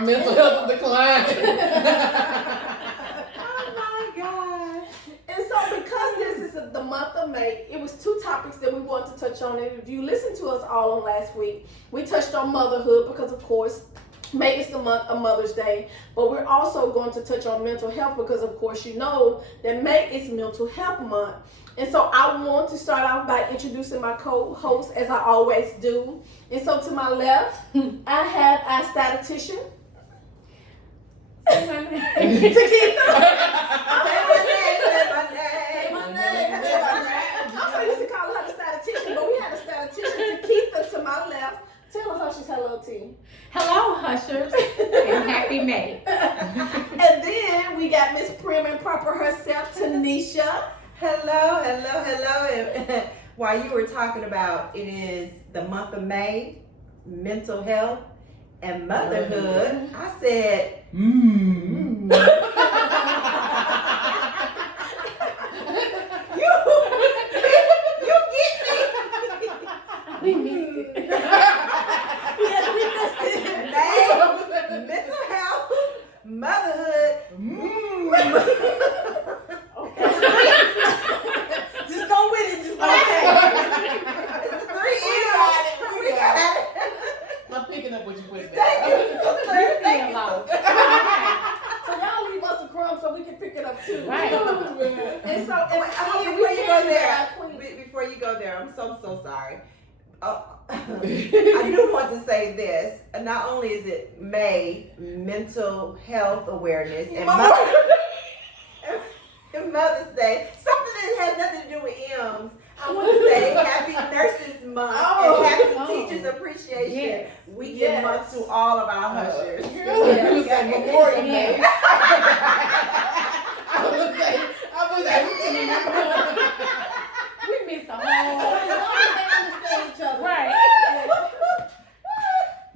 our mental health decline. Oh my God. And so because this is the month of May, it was 2 topics that we wanted to touch on. And if you listened to us all on last week, we touched on motherhood because, of course, May is the month of Mother's Day. But we're also going to touch on mental health because, of course, you know that May is Mental Health Month. And so I want to start off by introducing my co-host, as I always do. And so to my left, I have our statistician. Say my name. Takita. Say my name. I'm so used to calling her the statistician, but we had a statistician, Takita, to my left. Tell her Hushers hello, team. Hello, Hushers, and happy May. And then we got Miss Prim and Proper herself, Tanisha. Hello. And while you were talking about it is the month of May, mental health, and motherhood, I said, You get me. We missed it. Yes, we missed it. May, mental health, motherhood. Okay. Just go with it. Just go with it. It's 3 M's. We got it. I'm picking up what you put Thank there. you. Sister. Thank you. So y'all leave us a crumb so we can pick it up too. Right. And so, Before you go there, I'm so sorry. I do want to say this. Not only is it May, mental health awareness, and Mother's Day, something that has nothing to do with M's. I want to say Happy Nurses Month and Happy Teachers Appreciation Yes. Weekend Month to all of our hushers. You said Memorial Day. Yes. I was like, We missed the whole. as long as they understand each other. Right.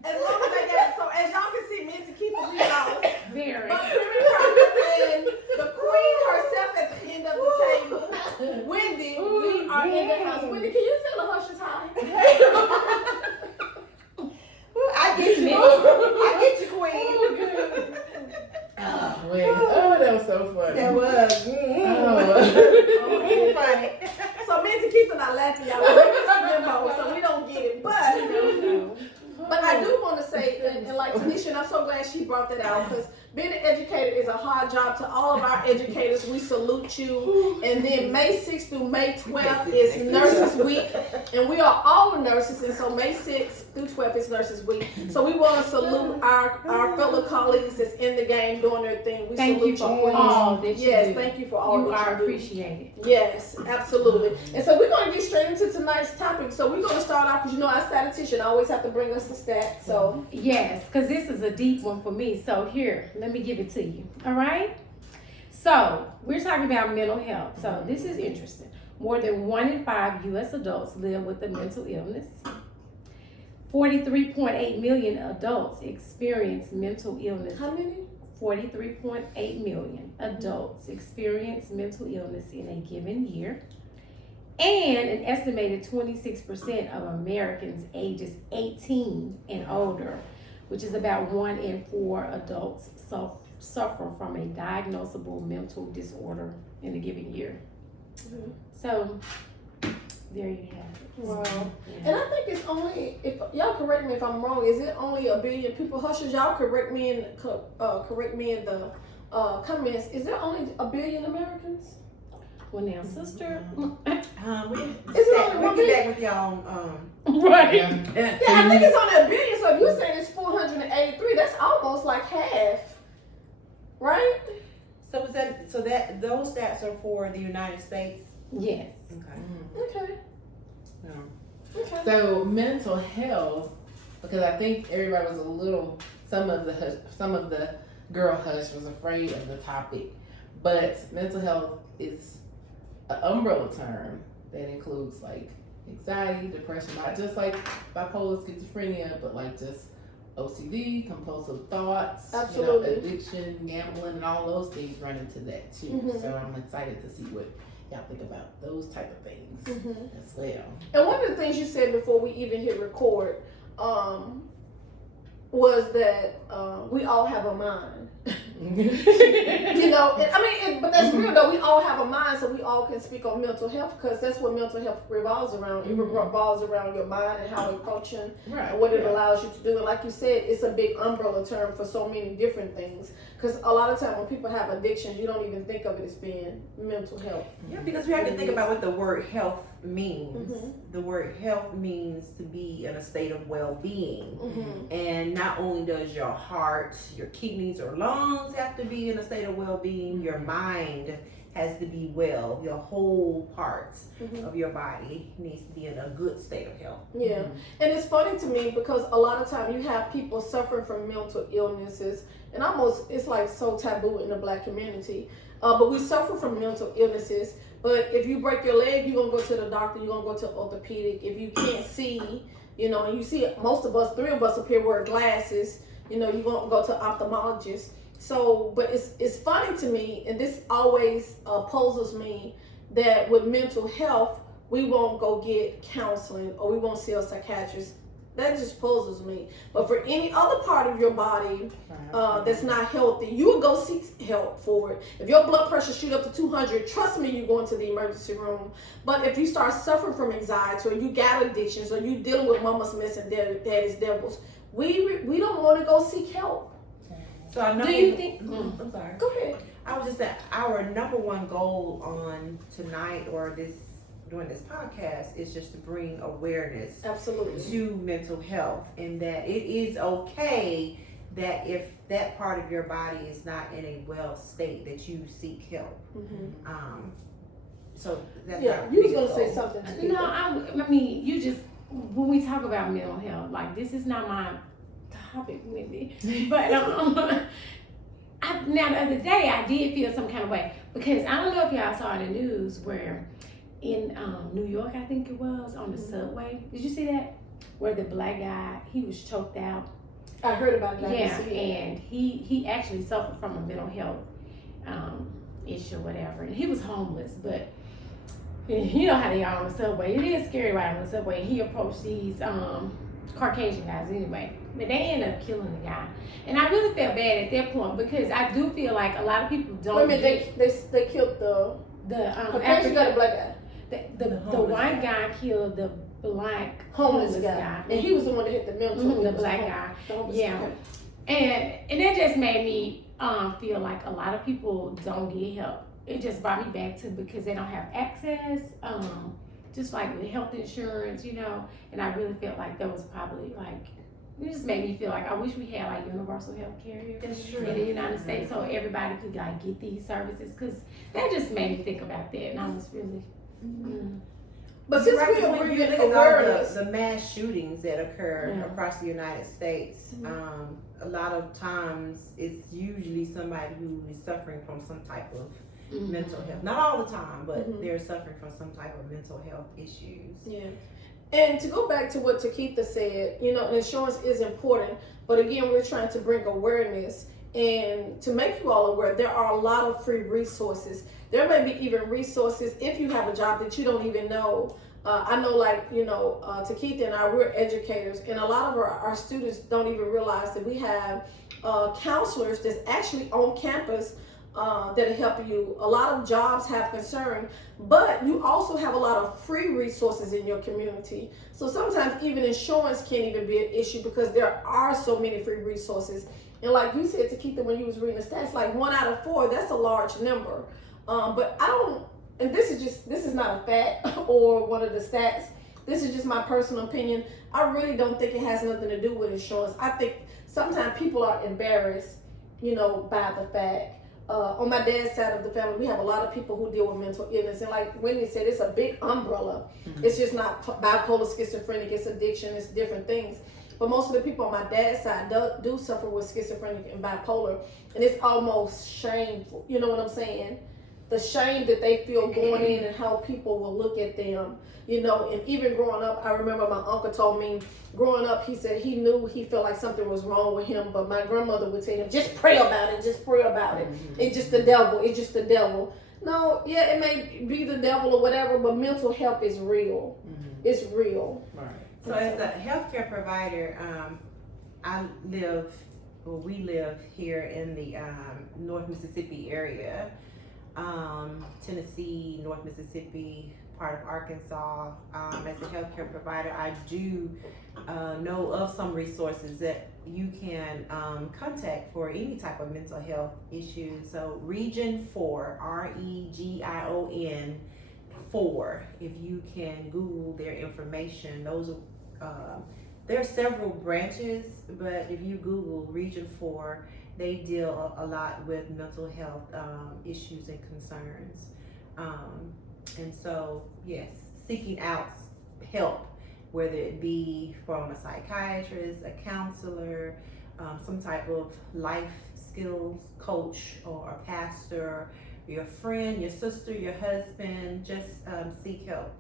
As long as they get it. So as y'all can see, me and Takita, we lost. Very. But Prim and Proper and the queen herself at the end of the table, Wendy, we are in the house. Wendy, can you tell the hushers hi? I get you, queen. oh, wait. Oh, that was so funny. That was. Oh. Funny. So me and Takita not laughing, y'all. We missed the memo, so we don't get it. But I do want to say, and like Tanisha, and I'm so glad she brought that out, because being an educator is a hard job. To all of our educators, we salute you. And then May 6th through May 12th is Nurses Week. And we are all nurses, and so May 6th through 12th is Nurses Week. So we want to salute our fellow colleagues that's in the game doing their thing. We Thank salute you for all that you Yes, do. thank you for all You that are you do. appreciated. Yes, absolutely. And so we're going to get straight into tonight's topic. So we're going to start off, because you know our statistician always have to bring us the stats. So Yes, because this is a deep one for me. So here, let me give it to you. All right? So we're talking about mental health. So this is interesting. More than 1 in 5 U.S. adults live with a mental illness. 43.8 million adults experience mental illness. how many? 43.8 million adults experience mental illness in a given year. And an estimated 26% of Americans ages 18 and older, which is about 1 in 4 adults, suffer from a diagnosable mental disorder in a given year. Mhm. So, there you have it. Wow. Yeah. And I think it's only, if y'all correct me if I'm wrong, is it only 1 billion people? Hushers, y'all correct me in the comments. Is there only 1 billion Americans? Well, now, sister. We only one get back with y'all on Right. Yeah. Yeah, I think it's only 1 billion. So if you're saying it's 483, that's almost like half, right? So those stats are for the United States. Yes. Okay. Okay. Okay. So mental health, because I think everybody was a little, some of the girl hush was afraid of the topic, but mental health is an umbrella term that includes like anxiety, depression, not just like bipolar, schizophrenia, but like just OCD, compulsive thoughts, Absolutely. addiction, gambling, and all those things run into that too. Mhm. So I'm excited to see what y'all think about those type of things as well. And one of the things you said before we even hit record, was that we all have a mind. You know, but that's real though. We all have a mind, so we all can speak on mental health because that's what mental health revolves around. It revolves around your mind and how it functions and what it allows you to do. And like you said, it's a big umbrella term for so many different things. Because a lot of time when people have addictions, you don't even think of it as being mental health. Yeah, because we have to think about what the word health means. The word health means to be in a state of well-being. And not only does your heart, your kidneys or lungs have to be in a state of well-being, your mind has to be well. Your whole parts of your body needs to be in a good state of health. Yeah, and it's funny to me because a lot of time you have people suffering from mental illnesses, and almost it's like so taboo in the Black community. But we suffer from mental illnesses. But if you break your leg, you're gonna go to the doctor. You're gonna go to orthopedic. If you can't see, you know, and you see most of us, 3 of us up here wear glasses. You know, you're gonna go to ophthalmologist. So, but it's funny to me, and this always puzzles me, that with mental health, we won't go get counseling or we won't see a psychiatrist. That just puzzles me. But for any other part of your body that's not healthy, you will go seek help for it. If your blood pressure shoot up to 200, trust me, you're going to the emergency room. But if you start suffering from anxiety or you got addictions or you dealing with mama's mess and daddy's devils, we don't want to go seek help. So I know. Do you think? I'm sorry. Go ahead. I was just saying our number one goal on tonight or during this podcast is just to bring awareness Absolutely to mental health, and that it is okay that if that part of your body is not in a well state that you seek help. So that's you was gonna say something. No, I mean, you just, when we talk about mental health, like this is not my topic, Wendy, but now the other day I did feel some kind of way because I don't know if y'all saw the news where in New York, I think it was, on the subway. Did you see that? Where the black guy, he was choked out. I heard about that. Yeah, and he actually suffered from a mental health issue or whatever. And he was homeless, but you know how they are on the subway. It is scary riding on the subway. And he approached these Caucasian guys anyway. But they ended up killing the guy. And I really felt bad at that point because I do feel like a lot of people don't. Wait a minute, they killed the Caucasian guy, the black guy. The white guy killed the black homeless guy. And he was the one that hit the mental. The black guy. Yeah. And that just made me feel like a lot of people don't get help. It just brought me back to because they don't have access, just like with health insurance, you know. And I really felt like that was probably like, it just made me feel like I wish we had like universal health care here in the United States so everybody could like get these services, because that just made me think about that, and I was really But since we are bringing awareness, the mass shootings that occur across the United States, a lot of times it's usually somebody who is suffering from some type of mental health. Not all the time, but they're suffering from some type of mental health issues. Yeah. And to go back to what Takitha said, you know, insurance is important, but again, we're trying to bring awareness and to make you all aware, there are a lot of free resources. There may be even resources if you have a job that you don't even know. I know, like, you know, Takitha and I, we're educators, and a lot of our students don't even realize that we have counselors that's actually on campus that'll help you. A lot of jobs have concern, but you also have a lot of free resources in your community. So sometimes even insurance can't even be an issue because there are so many free resources. And like you said, Takitha, when you was reading the stats, like 1 out of 4, that's a large number. But I don't, and this is not a fact or one of the stats. This is just my personal opinion. I really don't think it has nothing to do with insurance. I think sometimes people are embarrassed, you know, by the fact. On my dad's side of the family, we have a lot of people who deal with mental illness. And like Wendy said, it's a big umbrella. It's just not bipolar, schizophrenic, it's addiction, it's different things. But most of the people on my dad's side do suffer with schizophrenic and bipolar. And it's almost shameful. You know what I'm saying? The shame that they feel going in and how people will look at them. You know, and even growing up, I remember my uncle told me, growing up, he said he knew he felt like something was wrong with him, but my grandmother would tell him, just pray about it, just pray about it. It's just the devil, it's just the devil. No, yeah, it may be the devil or whatever, but mental health is real. It's real. Right. So as a healthcare provider, we live here in the North Mississippi area, Tennessee, North Mississippi, part of Arkansas. As a healthcare provider, I do know of some resources that you can contact for any type of mental health issue. So Region 4, REGION 4, if you can Google their information, those there are several branches, but if you Google Region 4, they deal a lot with mental health issues and concerns. And so, yes, seeking out help, whether it be from a psychiatrist, a counselor, some type of life skills coach or a pastor, your friend, your sister, your husband, just seek help.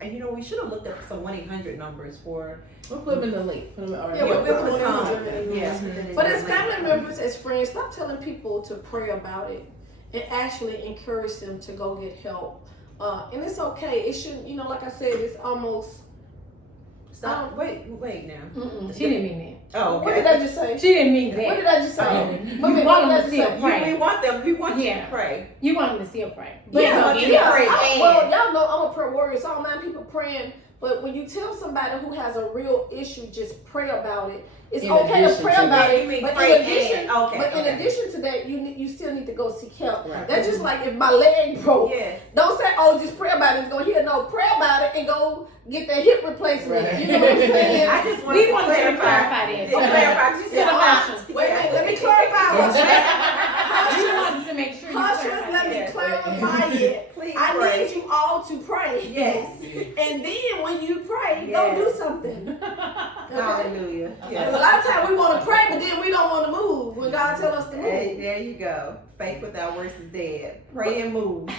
And we should have looked up some 1-800 numbers for. We'll put them in the link. We'll put some. Yeah. But as family members, as friends, stop telling people to pray about it and actually encourage them to go get help. And it's okay. It shouldn't, like I said, it's almost. Stop. Wait now. She didn't mean that. Oh, okay. What did I just say? She didn't mean that. What did I just say? You want them to still pray. We want you to pray. You want them to still pray. But well, y'all know I'm a prayer warrior, so I don't mind people praying. But when you tell somebody who has a real issue, just pray about it. It's okay to pray about it, but in addition to that, you still need to go seek help. Right. That's just like if my leg broke. Yes. Don't say, "Oh, just pray about it." It's gonna heal. No, pray about it and go get that hip replacement. Right. You know what I'm saying? I just want We to want to clarify that. Clarify. You said Wait a minute. Let me clarify. You want to make sure you Hush, clarify let me that. clarify it. Please I pray. need you all to pray. Yes. And then when you pray, go do something. Okay? Hallelujah. A lot of times we want to pray, but then we don't want to move when God tells us to move. Hey, there you go. Faith without works is dead. Pray and move.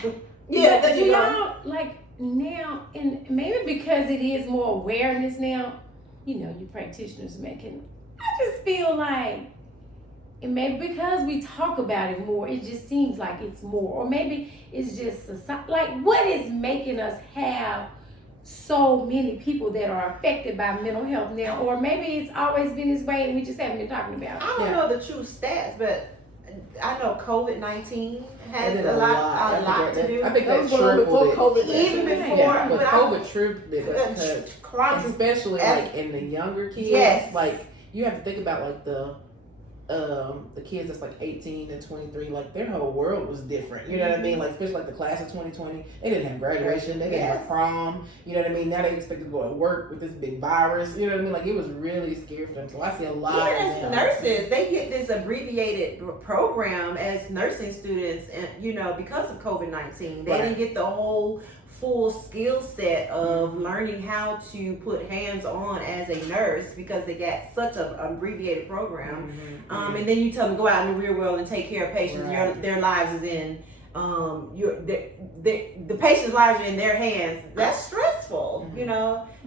Yeah, But there do you go. y'all like now, and maybe because it is more awareness now, you practitioners making. I just feel like, and maybe because we talk about it more, it just seems like it's more, or maybe it's just society. Like, what is making us have so many people that are affected by mental health now? Or maybe it's always been this way and we just haven't been talking about it. I don't know the true stats, but I know COVID-19 has a lot to do. I think That that was going on before tripled it. COVID. Even before, Yeah, but but COVID tripled it because, chronic. especially like in the younger kids. Yes. Like you have to think about like the kids that's like 18 and 23, like their whole world was different. You know what I mean? Like especially like the class of 2020, they didn't have graduation, they didn't have prom. You know what I mean? Now they expect to go to work with this big virus. You know what I mean? Like it was really scary for them. So I see a lot Even of as them. nurses, they get this abbreviated program as nursing students, and because of COVID-19, they Right. didn't get the whole full skill set of learning how to put hands on as a nurse because they got such an abbreviated program. And then you tell them go out in the real world and take care of patients. Right. Their lives is in the patient's lives are in their hands. That's stressful.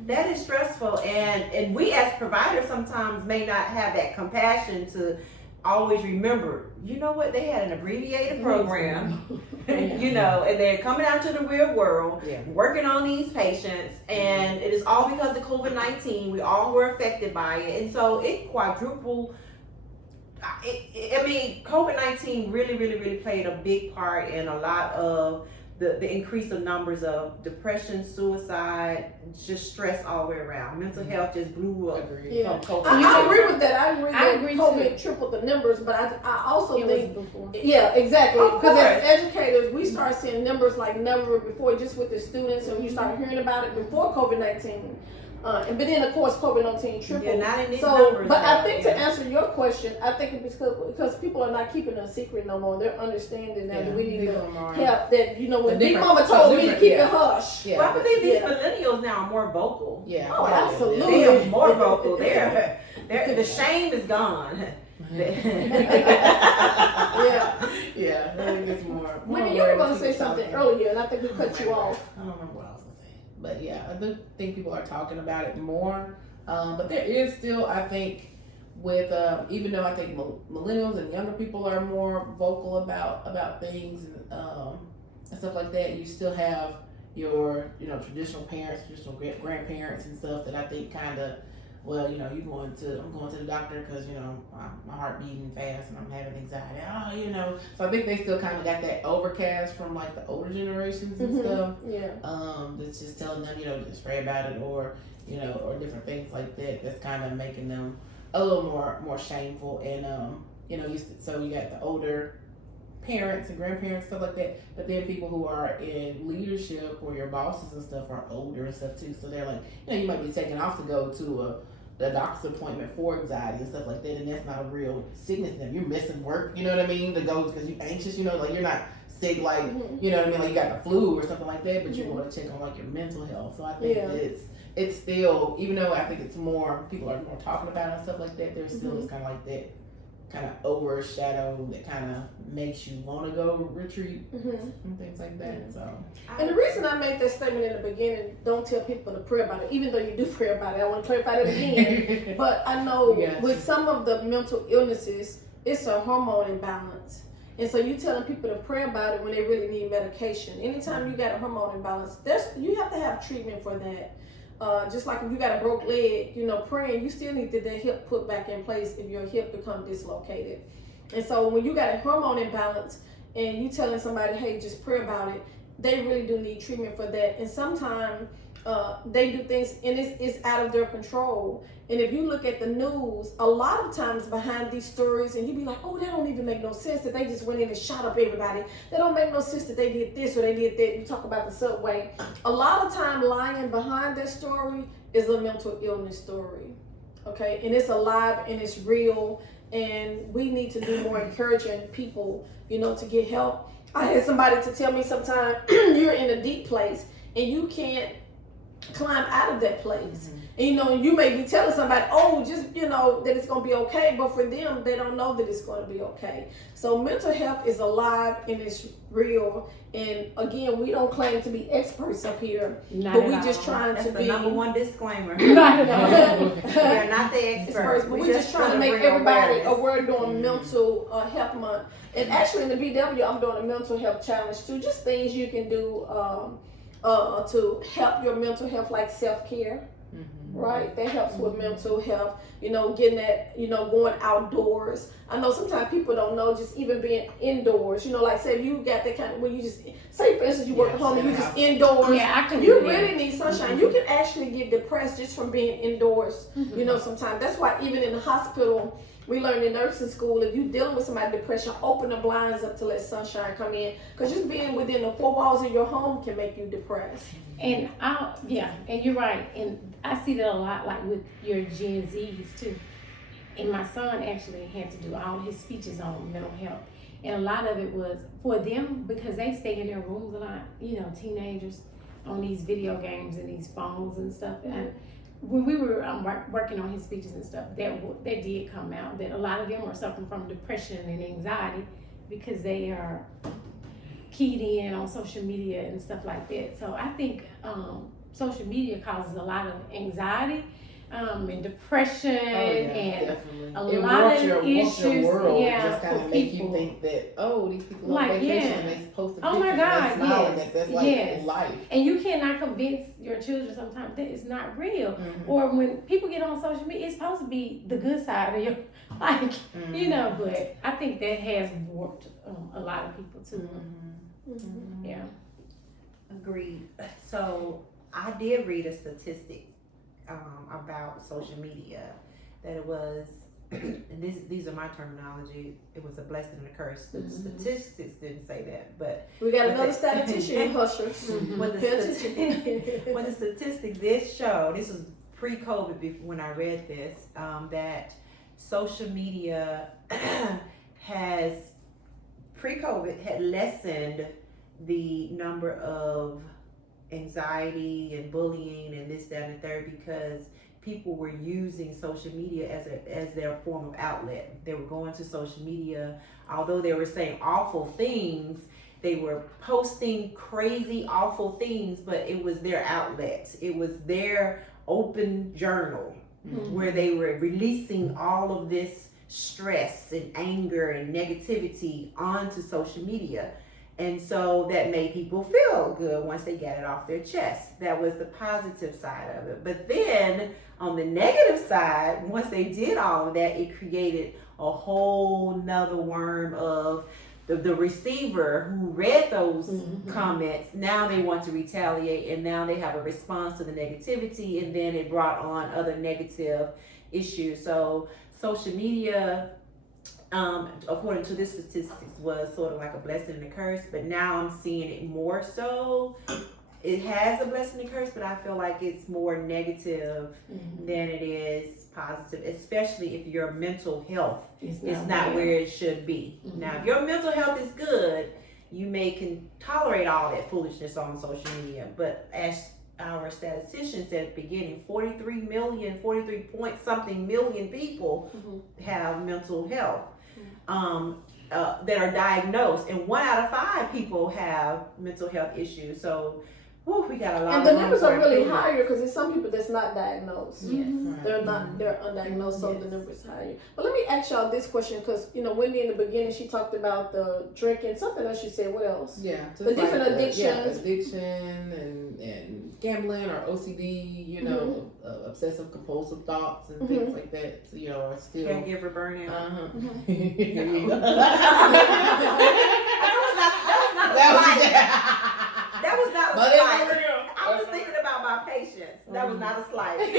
That is stressful, and we as providers sometimes may not have that compassion to always remember, what, they had an abbreviated program, and they're coming out to the real world, working on these patients, and it is all because of COVID-19. We all were affected by it, and so it quadrupled. COVID-19 really, really, really played a big part in a lot of the increase of numbers of depression, suicide, just stress all the way around. Mental health just blew up. Yeah. From COVID. I agree with that. I agree I that agree COVID too. tripled the numbers, but I also It think was before. yeah, exactly. Of Because as course. educators, we start seeing numbers like never before, just with the students, and you start hearing about it before COVID-19. But then of course COVID-19 tripled. Yeah, not in these So, numbers. but I though. think to answer your question, I think it's because people are not keeping a secret no more. They're understanding now that we need to help. That when Big Mama told me to keep it hush. Yeah, Well, I believe these Yeah. millennials now are more vocal. yeah. Oh, absolutely. They are more vocal. They're the shame is gone. Yeah. Yeah, I think it's more. Wendy, you were going to say something earlier, and I think we cut you off. I don't remember what I was gonna say, but yeah, I do think people are talking about it more. But there is still, I think, with even though I think millennials and younger people are more vocal about things and stuff like that, you still have your traditional parents, traditional grandparents and stuff that I think kind of well, I'm going to the doctor because, my heart beating fast and I'm having anxiety. So I think they still kind of got that overcast from like the older generations and stuff. Yeah. That's just telling them, just pray about it or different things like that. That's kind of making them a little more shameful. And, so you got the older parents and grandparents, stuff like that, but then people who are in leadership or your bosses and stuff are older and stuff too, so they're like, you might be taking off to go to the doctor's appointment for anxiety and stuff like that, and that's not a real sickness to them. You're missing work, you know what I mean, to go because you're anxious, like you're not sick, like, you know what I mean, like you got the flu or something like that, but you want to check on like your mental health. So I think that it's still, even though I think it's more, people are more talking about it and stuff like that, there's still this kind of like that kind of overshadow that kind of makes you want to go retreat and things like that. So, and the reason I made that statement in the beginning, don't tell people to pray about it, even though you do pray about it. I want to clarify that again. But I know with some of the mental illnesses, it's a hormone imbalance. And so you telling people to pray about it when they really need medication. Anytime you got a hormone imbalance, you have to have treatment for that. Just like if you got a broke leg, praying, you still need the hip put back in place if your hip become dislocated. And so when you got a hormone imbalance and you telling somebody, hey, just pray about it, they really do need treatment for that. And sometimes they do things and it's out of their control. And if you look at the news, a lot of times behind these stories, and you be like, oh, that don't even make no sense that they just went in and shot up everybody. That don't make no sense that they did this or they did that. You talk about the subway. A lot of time lying behind that story is a mental illness story. Okay, and it's alive and it's real, and we need to do more encouraging people, to get help. I had somebody to tell me sometime you're in a deep place and you can't climb out of that place. And you may be telling somebody, oh, just that it's gonna be okay, but for them, they don't know that it's gonna be okay. So mental health is alive and it's real. And again, we don't claim to be experts up here, but we just trying That's to the be number one disclaimer. Not at all. We are not the experts. But we're just trying to make everybody aware during Mental Health Month. And actually in the BW, I'm doing a mental health challenge too. Just things you can do to help your mental health, like self-care. Right, that helps with mental health. Getting that, going outdoors. I know sometimes people don't know, just even being indoors. Like say if you got that kind of, when you just say for instance you work at home and you just indoors. Yeah, I can. You really need sunshine. You can actually get depressed just from being indoors. Sometimes that's why even in the hospital. We learned in nursing school, if you're dealing with somebody with depression, open the blinds up to let sunshine come in. Because just being within the four walls of your home can make you depressed. And and you're right. And I see that a lot, like with your Gen Zs too. And my son actually had to do all his speeches on mental health. And a lot of it was for them because they stay in their rooms a lot, teenagers on these video games and these phones and stuff. And when we were working on his speeches and stuff, that did come out that a lot of them are suffering from depression and anxiety because they are keyed in on social media and stuff like that. So I think social media causes a lot of anxiety and depression and definitely. a lot of issues. Your world, Yeah, just kind of for make people. you think that these people Like, on vacation yeah. and they supposed to. Oh my God, smiling, yes, that's like life. And you cannot convince your children sometimes that it's not real. Or when people get on social media, it's supposed to be the good side of your life, but I think that has warped a lot of people too. Yeah. Agreed. So I did read a statistic about social media that it was, and these are my terminology, it was a blessing and a curse. The statistics didn't say that, but We got another statistician, Hushers. what the statistics did show, this was pre-COVID when I read this, that social media has, pre-COVID, had lessened the number of anxiety and bullying and this, that, and the third because people were using social media as their form of outlet. They were going to social media, although they were saying awful things, they were posting crazy, awful things, but it was their outlet. It was their open journal where they were releasing all of this stress and anger and negativity onto social media. And so that made people feel good once they got it off their chest. That was the positive side of it. But then on the negative side, once they did all of that, it created a whole nother worm of the receiver who read those comments. Now they want to retaliate, and now they have a response to the negativity, and then it brought on other negative issues. So social media, according to this statistics, was sort of like a blessing and a curse, but now I'm seeing it more so. It has a blessing and a curse, but I feel like it's more negative than it is positive, especially if your mental health is not where it should be. Now, if your mental health is good, you can tolerate all that foolishness on social media, but as our statistician said at the beginning, 43 point something million people have mental health that are diagnosed, and 1 out of 5 people have mental health issues. So we got a lot. And the numbers are really higher because there's some people that's not diagnosed. Yes. They're undiagnosed, so the numbers higher. But let me ask y'all this question, because Wendy in the beginning, she talked about the drinking, something else she said. What else? Yeah, the different addictions. Yeah, addiction and gambling or OCD, obsessive compulsive thoughts and things like that. So, are still caregiver burnout. That was not a slight. I was thinking about my patients. That was not a slight. And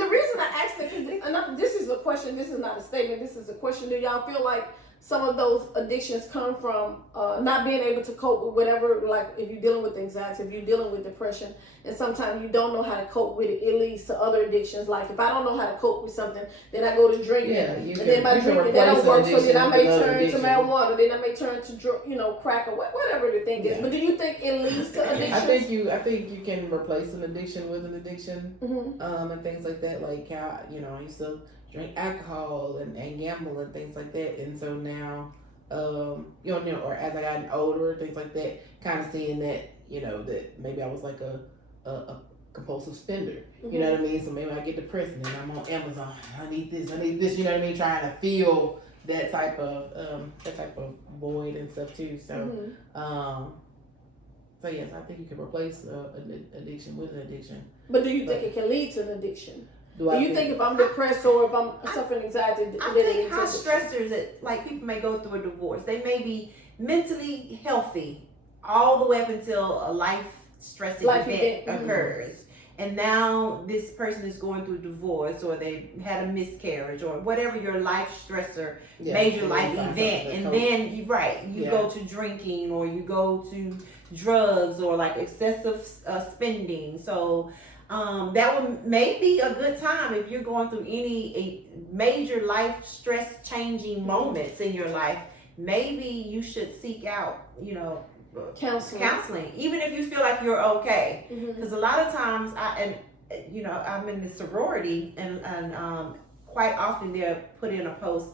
the reason I asked it, and this is a question, this is not a statement, this is a question. Do y'all feel like some of those addictions come from not being able to cope with whatever, like if you're dealing with anxiety, if you're dealing with depression, and sometimes you don't know how to cope with it, it leads to other addictions. Like if I don't know how to cope with something, then I go to drinking, and then by drinking that don't work, so then I may turn to marijuana, then I may turn to crack or whatever the thing is. But do you think it leads to addictions? I think you can replace an addiction with an addiction, and things like that. Like how I used to drink alcohol and gamble and things like that, and so now, or as I gotten older, things like that, kind of seeing that, that maybe I was like a compulsive spender, you know what I mean? So maybe I get depressed and then I'm on Amazon. I need this, you know what I mean? Trying to feel that type of void and stuff too. So, so yes, I think you can replace an addiction with an addiction. But do you think it can lead to an addiction? Do you think if I'm depressed or if I'm suffering anxiety, I think high stressors that, like, people may go through a divorce, they may be mentally healthy all the way up until a life-stressing event occurs. And now this person is going through divorce, or they had a miscarriage, or whatever your life stressor, major life event, and then you go to drinking, or you go to drugs, or like excessive spending. So that would may be a good time if you're going through any major life stress changing moments in your life. Maybe you should seek out, counseling, even if you feel like you're okay. Because a lot of times I'm in the sorority, and quite often they'll put in a post,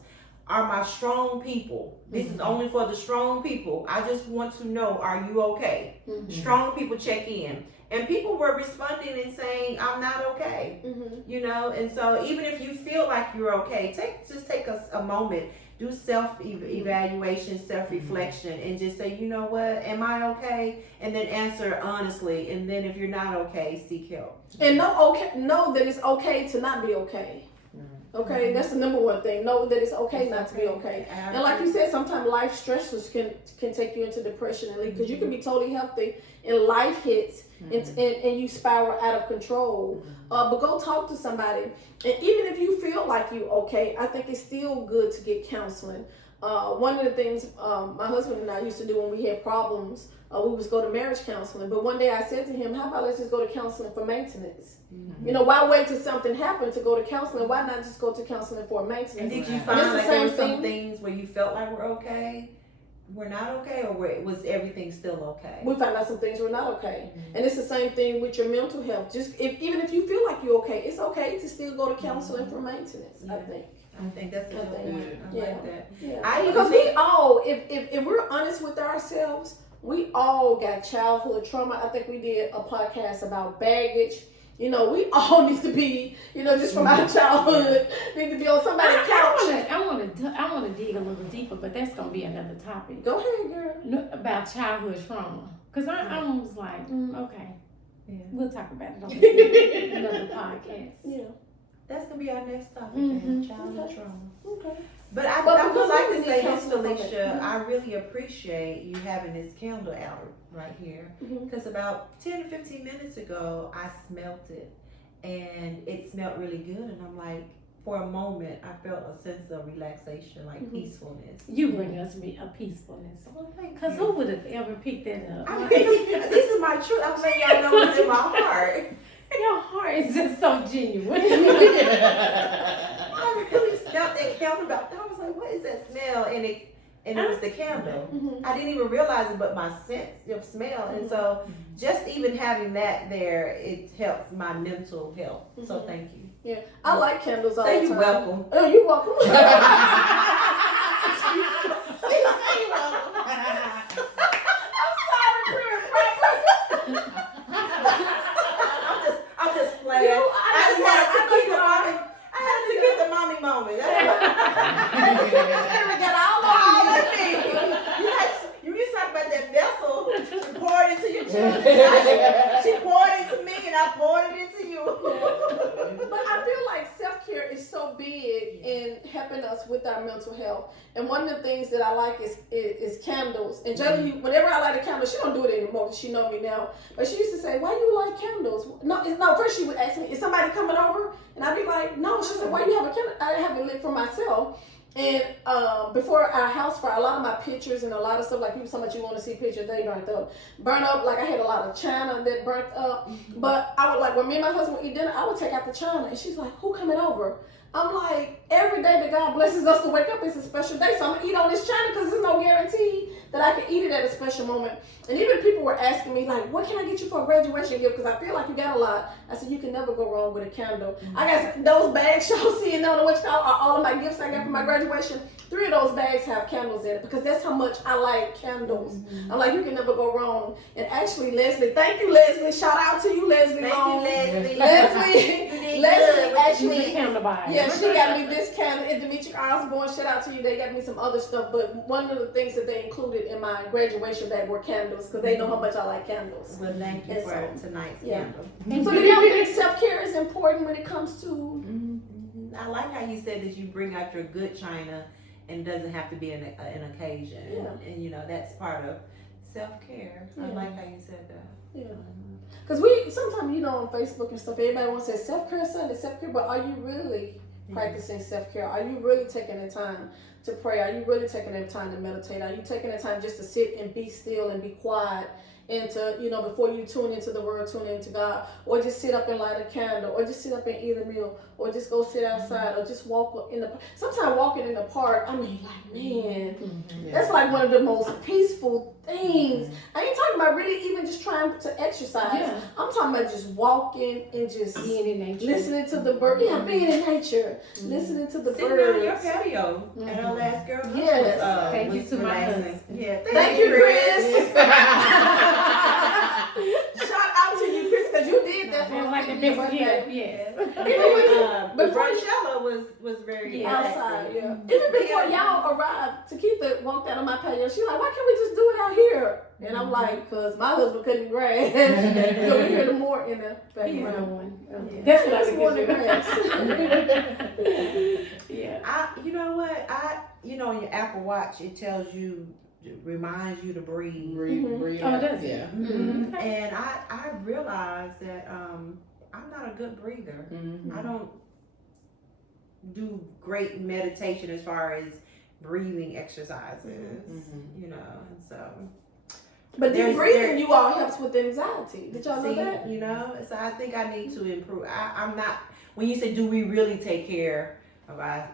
"Are my strong people? This is only for the strong people. I just want to know, are you okay?" Strong people check in. And people were responding and saying, "I'm not okay." And so even if you feel like you're okay, take a moment, do self-evaluation, self-reflection, and just say, you know what, am I okay? And then answer honestly. And then if you're not okay, seek help. And know that it's okay to not be okay. Okay, that's the number one thing. Know that it's okay not to be okay. And like you said, sometimes life stressors can take you into depression, and because you can be totally healthy and life hits and you spiral out of control. But go talk to somebody. And even if you feel like you're okay, I think it's still good to get counseling. One of the things my husband and I used to do when we had problems, we would go to marriage counseling. But one day I said to him, how about let's just go to counseling for maintenance? Why wait till something happened to go to counseling? Why not just go to counseling for maintenance? And did you find like there were some things where you felt like we're not okay, or was everything still okay? We found out some things were not okay. And it's the same thing with your mental health. Just even if you feel like you're okay, it's okay to still go to counseling for maintenance, I think that's a good point. I like that. Yeah. Because we all, if we're honest with ourselves, we all got childhood trauma. I think we did a podcast about baggage You know, we all need to be, you know, just from our childhood, need to be on somebody's couch. I want to dig a little deeper, but that's gonna be another topic. Go ahead, girl. About childhood trauma, cause I was like, okay, we'll talk about it on another podcast. Yeah, that's gonna be our next topic. Childhood trauma. Okay. But I would like to say this, Felicia. I really appreciate you having this candle out right here, because about 10 to 15 minutes ago, I smelt it, and it smelled really good, and I'm like, for a moment, I felt a sense of relaxation, like peacefulness. You bring us a peacefulness. Well, because who would have ever picked that up? I mean, this is my truth. I'm letting y'all know what's in my heart. Your heart is just so genuine. I really smelled that candle out. I was like, what is that smell? And it was the candle. I didn't even realize it, but my sense of smell. And so just even having that there, it helps my mental health. So thank you. Yeah, I like candles all the time. You're welcome. Oh, you're welcome. I'm sorry, Chris. I'm just playing. I had to get the mommy moment. That's We got all all over of me. You talk about that vessel. She poured into your children. She poured into me, and I poured it into you. But I feel like self-care is so big in helping us with our mental health. And one of the things that I like is candles. And Jelly, whenever I light a candle, she don't do it anymore because she know me now. But she used to say, "Why you light candles?" No, first she would ask me, "Is somebody coming over?" And I'd be like, "No." She said, "Why you have a candle?" I have it lit for myself. And before our house fire, a lot of my pictures and a lot of stuff, like people so much you want to see pictures, they burnt up. Like I had a lot of china that burnt up. But I would, like, when me and my husband would eat dinner, I would take out the china, and she's like, "Who coming over?" I'm like, every day that God blesses us to wake up is a special day, so I'm gonna eat on this china because there's no guarantee that I can eat it at a special moment. And even people were asking me, like, "What can I get you for a graduation gift?" Because I feel like you got a lot. I said, "You can never go wrong with a candle." I got those bags y'all see, and know what you call are all of my gifts I got for my graduation. 3 of those bags have candles in it because that's how much I like candles. I'm like, you can never go wrong. And actually, Leslie, thank you, Leslie. Shout out to you, Leslie. Thank you, Leslie. Leslie actually, She's a candle buyer. yeah, she got me this candle. And Dimitri Osborne, shout out to you. They got me some other stuff, but one of the things that they included in my graduation bag were candles because they know how much I like candles. Well, thank you for tonight's candle. So do y'all think self-care is important when it comes to? I like how you said that you bring out your good china, and it doesn't have to be an occasion. Yeah. And you know, that's part of self-care. I like how you said that. Yeah. Because we sometimes, you know, on Facebook and stuff, everybody wants to say self-care Sunday, self-care, but are you really practicing self-care? Are you really taking the time to pray? Are you really taking the time to meditate? Are you taking the time just to sit and be still and be quiet? And to, you know, before you tune into the word, tune into God, or just sit up and light a candle, or just sit up and eat a meal, or just go sit outside, or just walk in the. Sometimes walking in the park, I mean, like, man, that's like one of the most peaceful things. I ain't talking about really even just trying to exercise. Yeah. I'm talking about just walking and just being in nature, listening to the birds. Yeah, being in nature, listening to the Sitting birds. on your patio at our last girl. Yes. Thank you to my husband. Yeah, Thank you, Chris. Shout out to you, Chris, because you did that for like the best gift, yes. Before Brunchella was very outside, yeah. Even before y'all arrived, Takitha walked out on my patio. She's like, "Why can't we just do it out here?" And I'm like, "Cause my husband couldn't grass, so we hear the more in the background." That's what I was more than grass. Yeah. You know what? On your Apple Watch, it tells you, reminds you to breathe. Breathe. Oh, does it? Yeah. Mm-hmm. And I realized that I'm not a good breather. I don't do great meditation as far as breathing exercises, you know, and so. But the breathing you all helps with anxiety. Did y'all know that? You know, so I think I need to improve. I'm not, when you say, do we really take care of our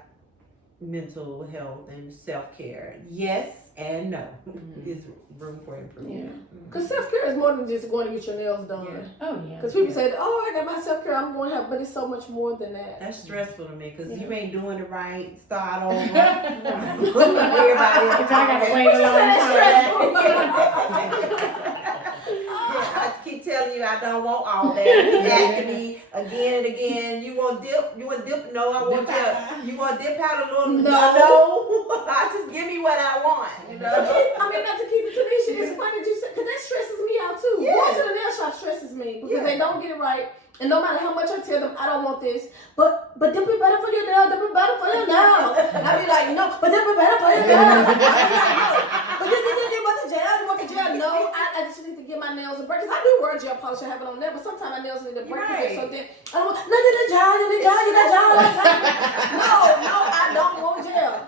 mental health and self-care? Yes and no. There's room for improvement. Because self-care is more than just going to get your nails done. Oh, yeah. Because people say, "Oh, I got my self-care, I'm going to have," but it's so much more than that. That's stressful to me because you ain't doing it right. Start over. Everybody else. I gotta wait a long time. I keep telling you I don't want all that. Keep asking me again and again. You want dip? You want dip? No, I want dip. You want dip out a little? No. I just give me what I want. You know. Not to keep it Tanisha. It's funny that you said, because that stresses me out too. Yeah. Going to the nail shop stresses me because they don't get it right. And no matter how much I tell them, I don't want this, but dip be better for your nails, dip be better for your nails. I be like, no, but dip be better for your nails. I be like, no, but you want the gel, you want the gel. No, I just need to get my nails a break, because I do wear gel polish, I have it on there, but sometimes my nails need a break. Right. So then, I don't want, no, you need gel, you need gel, you need gel. No, I don't want gel.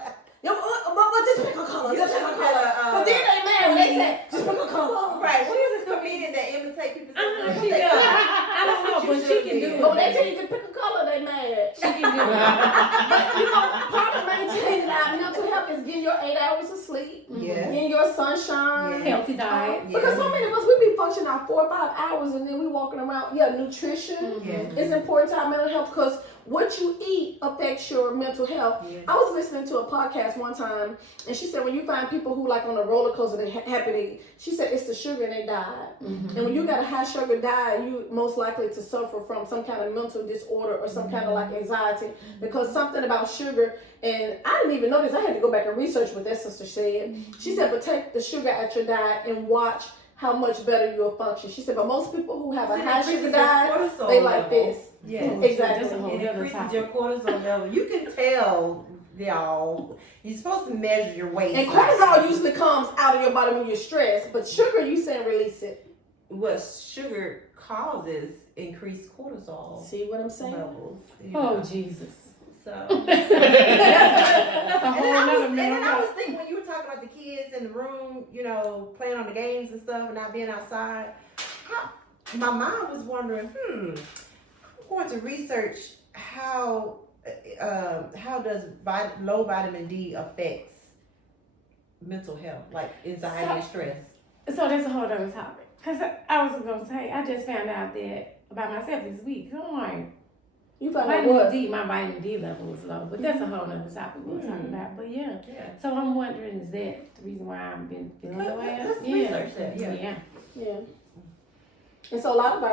But just pick a color, just pick a color. But then they mad when they say, just pick a color. Right, she's a comedian that imitate people. She does. I don't know, but she can do it. But when they tell you to pick a color, they mad. She can do it. But part of maintaining our mental health is getting your 8 hours of sleep, getting your sunshine, Healthy diet. Because so many of us, we be functioning out 4 or 5 hours and then we walking around. Nutrition is important to our mental health, because what you eat affects your mental health. I was listening to a podcast one time, and she said when you find people who like on a roller coaster, they happy, she said it's the sugar in their diet. And when you got a high sugar diet, you most likely to suffer from some kind of mental disorder or some kind of like anxiety, because something about sugar, and I didn't even know this, I had to go back and research what that sister said. She said, but take the sugar out your diet and watch how much better you'll function. She said, but most people who have a high sugar diet, they like this. Yes, exactly. It increases your cortisol level. You can tell, y'all. You're supposed to measure your weight. And cortisol usually comes out of your body when you're stressed, but sugar, you saying release it. What sugar causes increased cortisol. See what I'm saying? Levels. Oh, Jesus. So That's a whole other mental I was health. thinking when you were talking about the kids in the room, playing on the games and stuff and not being outside, my mind was wondering, I'm going to research how does low vitamin D affects mental health, like anxiety and stress. So that's a whole other topic. Because I was going to say, I just found out that about myself this week. So I'm like, You found out vitamin what? D, my vitamin D level is low, but that's a whole other topic we'll talk about. But yeah. So I'm wondering, is that the reason why I've been feeling the way I am? Let's research that. Yeah. And so a lot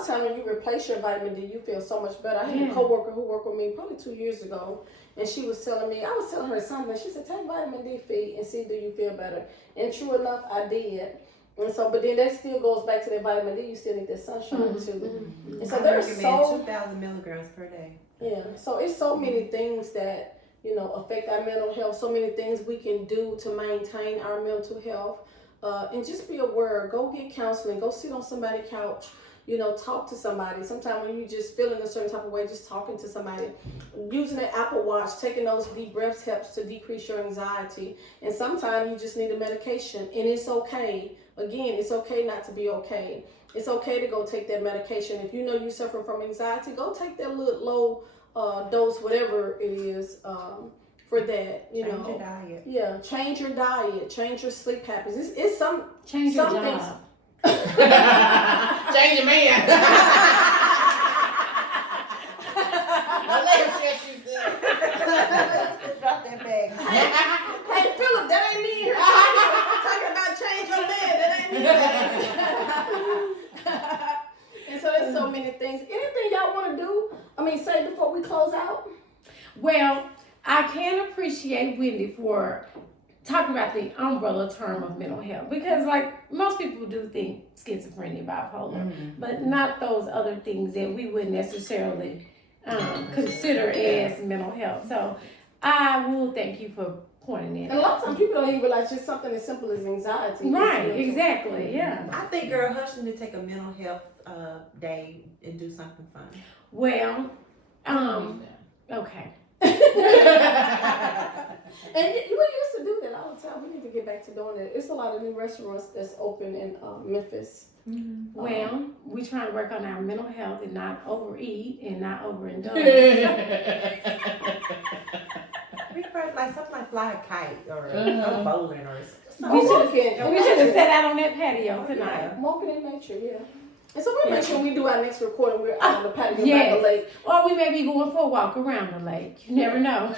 of time when you replace your vitamin D, you feel so much better. I had a coworker who worked with me probably 2 years ago, and she was telling me, I was telling her something. She said, take vitamin D feed and see do you feel better. And true enough, I did. And so, but then that still goes back to that vitamin D. You still need that sunshine too. And so there's 2,000 milligrams per day. Yeah. So it's so many things that affect our mental health. So many things we can do to maintain our mental health. And just be aware. Go get counseling. Go sit on somebody's couch. Talk to somebody. Sometimes when you just feeling a certain type of way, just talking to somebody, using an Apple Watch, taking those deep breaths helps to decrease your anxiety. And sometimes you just need a medication, and it's okay. Again, it's okay not to be okay. It's okay to go take that medication. If you know you're suffering from anxiety, go take that little low dose, whatever it is, for that. Change your diet. Yeah, change your diet, change your sleep habits. It's some change your some job. things. Change your man. Drop that bag. Hey, Philip, that ain't me here talking about change your man. That ain't me. And so there's so many things. Anything y'all want to do? Say before we close out? Well, I can appreciate Wendy for talking about the umbrella term of mental health, because like most people do think schizophrenia, bipolar, but not those other things that we wouldn't necessarily consider as mental health. So I will thank you for pointing it And a lot of times people don't even realize just something as simple as anxiety. Right, exactly, yeah. I think, girl, Hush need to take a mental health day and do something fun. Well, okay. And we used to do that all the time. We need to get back to doing it. It's a lot of new restaurants that's open in Memphis. Well, we trying to work on our mental health and not overeat and not overindulge. We probably like something like fly a kite or go bowling or We something. should have sat out on that patio tonight. Walking in nature, yeah. And so we'll make sure we do our next recording. We're out on the patio by the lake. Or we may be going for a walk around the lake. You never know.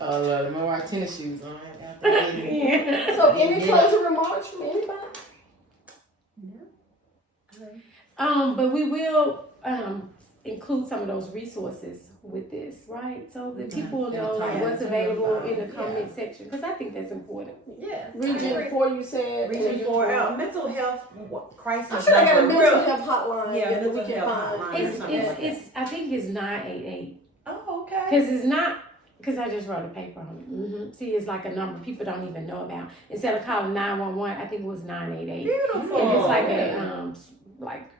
Oh, Lord, I'm wearing tennis shoes on. Yeah. So any closing remarks from anybody? But we will include some of those resources with this, right? So that people will know like what's available in the comment section, because I think that's important. Yeah. Region 4, you said. Region 4, mental health crisis. I'm sure I got a mental health hotline Yeah, that we mental can health find. hotline. It's I think it's 988. Oh, okay. Because it's not, because I just wrote a paper on it. See, it's like a number people don't even know about. Instead of calling 911, I think it was 988. Beautiful. And it's like a, like,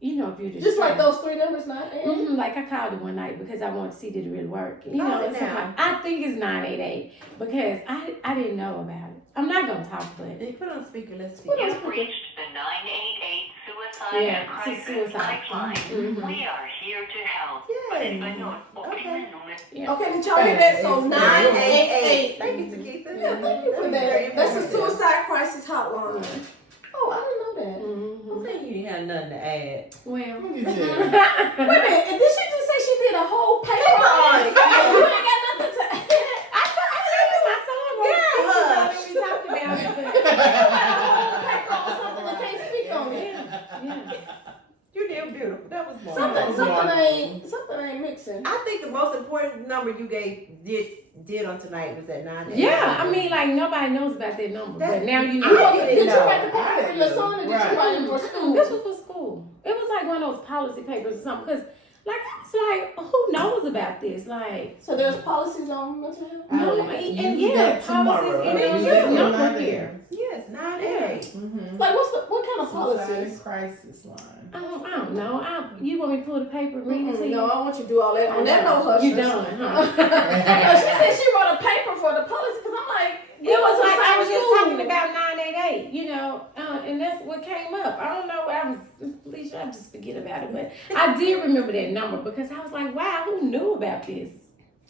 you know, if you're just like those 3 numbers, 988. Like I called it one night because I wanted to see did it really work. You Call know, it and so now. I think it's 988 because I didn't know about it. I'm not gonna talk, but They put on speaker. Let's see. You've reached the 988 Suicide Crisis suicide. Lifeline. We are here to help. Yes. Yeah. Okay, did y'all hear that? So 988. Thank you, Takitha. Yeah, thank you for that. That's a suicide crisis hotline. Oh, I didn't know that. I think you didn't have nothing to add. Well, Wait a minute, and did she just say she did a whole paper on it? You ain't got nothing to add. I told my son was we talked about it. Paper on something that can't speak on it. Yeah. You did beautiful. That was more. Something ain't mixing. I think the most important number you did on tonight was that 988. Yeah, I mean, like nobody knows about that number, but now you know. Did you write the paper for your son, or did you write it for school? This was for school. It was like one of those policy papers or something. Because, like, I was like, who knows about this? Like, So there's policies on mental health? no, and yeah, policies, and there was this number here. Yes, 988. Like, what kind of policies? Crisis line. I don't know. You want me to pull the paper and read it to you? No, I want you to do all that. On that no hush. You done, huh? She said she wrote a paper for the policy because I'm like, It was like I was just talking about 988, you know, and that's what came up. I don't know. I just forget about it, but I did remember that number because I was like, wow, who knew about this?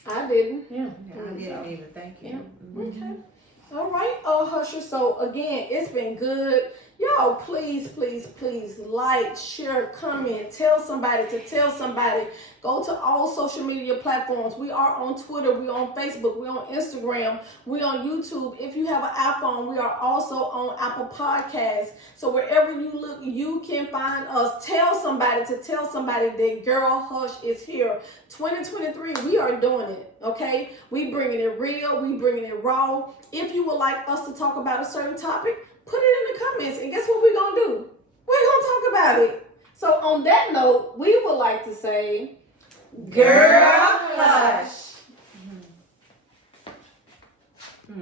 I didn't. Yeah. I didn't either. Thank you. Yeah. Okay. All right, Husher. So again, it's been good. Y'all, please, please, please like, share, comment, tell somebody to tell somebody. Go to all social media platforms. We are on Twitter. We're on Facebook. We're on Instagram. We're on YouTube. If you have an iPhone, we are also on Apple Podcasts. So wherever you look, you can find us. Tell somebody to tell somebody that Girl Hush is here. 2023, we are doing it, okay? We bringing it real. We bringing it raw. If you would like us to talk about a certain topic, put it in the comments, and guess what we're going to do? We're going to talk about it. So on that note, we would like to say, Girl Hush.